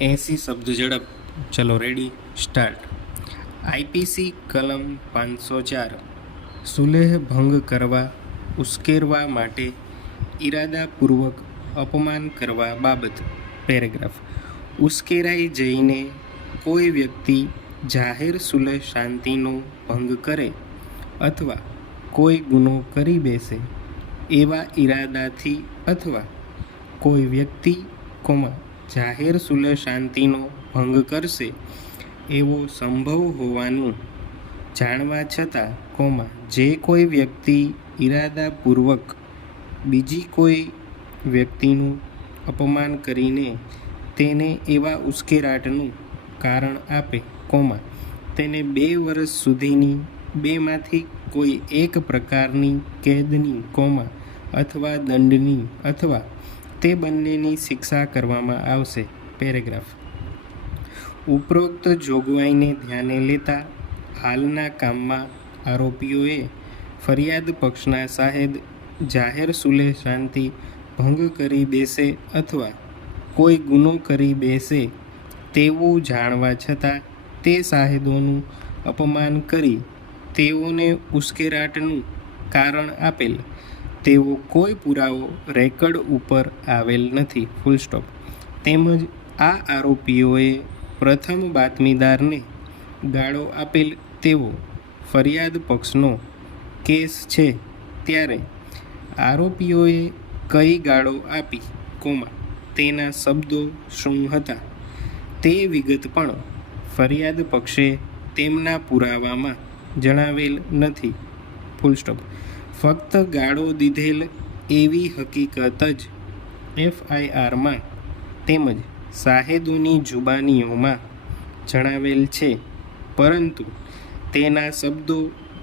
80 શબ્દ ઝડપ. ચલો રેડી, સ્ટાર્ટ. આઈપીસી કલમ 504 સુલેહ ભંગ કરવા, ઉશ્કેરવા માટે, ઇરાદાપૂર્વક અપમાન કરવા બાબત. પેરેગ્રાફ. ઉશ્કેરાઈ જઈને કોઈ વ્યક્તિ જાહેર સુલેહ શાંતિનો ભંગ કરે અથવા કોઈ ગુનો કરી બેસે એવા ઈરાદાથી અથવા કોઈ વ્યક્તિ, જાહેર સુલેહ શાંતિનો ભંગ કરશે એવો સંભવ હોવાનું જાણવા છતાં, જે કોઈ વ્યક્તિ ઇરાદાપૂર્વક બીજી કોઈ વ્યક્તિનું અપમાન કરીને તેને એવા ઉશ્કેરાટનું કારણ આપે, તેને 2 વર્ષ સુધીની બેમાંથી કોઈ એક પ્રકારની કેદની, અથવા દંડની અથવા તે બંનેની શિક્ષા કરવામાં આવશે. પેરેગ્રાફ. ઉપરોક્ત જોગવાઈને ધ્યાને લેતા હાલના કામમાં આરોપીઓએ ફરિયાદ પક્ષના શાહેદ જાહેર સુલેહ શાંતિ ભંગ કરી બેસે અથવા કોઈ ગુનો કરી બેસે તેવું જાણવા છતાં તે શાહેદોનું અપમાન કરી તેઓને ઉશ્કેરાટનું કારણ આપેલ તેવો કોઈ પુરાવો રેકર્ડ ઉપર આવેલ નથી. તેમજ આ આરોપીઓએ પ્રથમ બાતમીદારને ગાળો આપેલ તેવો ફરિયાદ પક્ષનો કેસ છે, ત્યારે આરોપીઓએ કઈ ગાળો આપી, તેના શબ્દો શું હતા તે વિગત પણ ફરિયાદ પક્ષે તેમના પુરાવામાં જણાવેલ નથી. ફક્ત ગાળો દીધેલ એવી હકીકત જ એફઆઈઆરમાં તેમજ શાહેદોની જુબાનીઓમાં જણાવેલ છે, પરંતુ તેના શબ્દો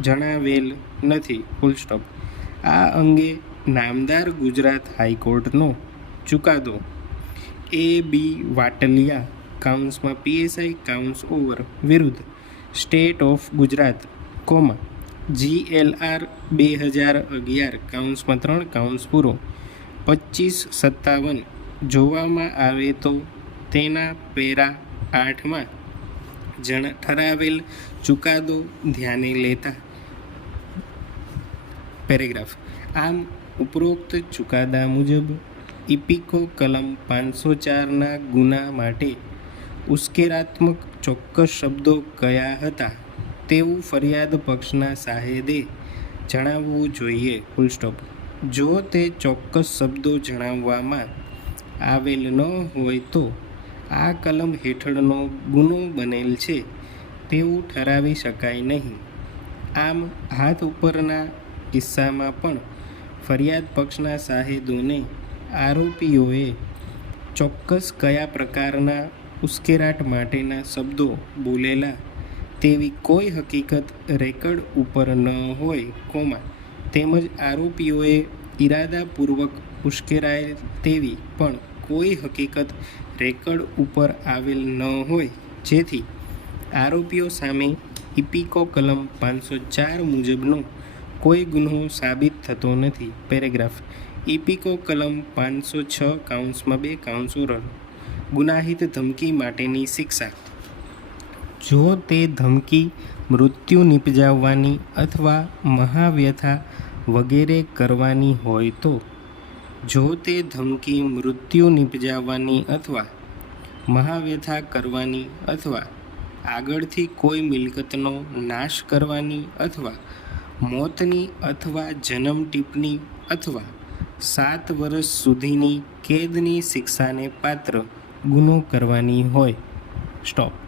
જણાવેલ નથી. આ અંગે નામદાર ગુજરાત હાઈકોર્ટનો ચુકાદો એ.બી. વાટલિયા PSI વિરુદ્ધ સ્ટેટ ઓફ ગુજરાત, GLR 2011 2557 જોવામાં આવે તો તેના પેરા 8માં ઠરાવેલ ચુકાદો ધ્યાને લેતા. પેરેગ્રાફ. આમ ઉપરોક્ત ચુકાદા મુજબ ઇપિકો કલમ 504ના ગુના માટે ઉશ્કેરાત્મક ચોક્કસ શબ્દો કયા હતા તેવું ફરિયાદ પક્ષના શાહેદે જણાવવું જોઈએ. જો તે ચોક્કસ શબ્દો જણાવવામાં આવેલ ન હોય તો આ કલમ હેઠળનો ગુનો બનેલ છે તેવું ઠરાવી શકાય નહીં. આમ હાથ ઉપરના કિસ્સામાં પણ ફરિયાદ પક્ષના શાહેદોને આરોપીઓએ ચોક્કસ કયા પ્રકારના ઉશ્કેરાટ માટેના શબ્દો બોલેલા તેવી કોઈ હકીકત રેકર્ડ ઉપર ન હોય, તેમજ આરોપીઓએ ઇરાદાપૂર્વક ઉશ્કેરાયેલ તેવી પણ કોઈ હકીકત રેકર્ડ ઉપર આવેલ ન હોય, જેથી આરોપીઓ સામે ઇપિકો કલમ 504 મુજબનો કોઈ ગુનો સાબિત થતો નથી. પેરેગ્રાફ. ઇપિકો કલમ 506 ગુનાહિત ધમકી માટેની શિક્ષા. જો તે ધમકી મૃત્યુ નિપજાવવાની અથવા મહાવ્યથા વગેરે કરવાની હોય તો, જો તે ધમકી મૃત્યુ નિપજાવવાની અથવા મહાવ્યથા કરવાની અથવા આગળથી કોઈ મિલકતનો નાશ કરવાની અથવા મોતની અથવા જન્મ ટીપણી અથવા 7 વર્ષ સુધીની કેદની શિક્ષાને પાત્ર ગુનો કરવાની હોય.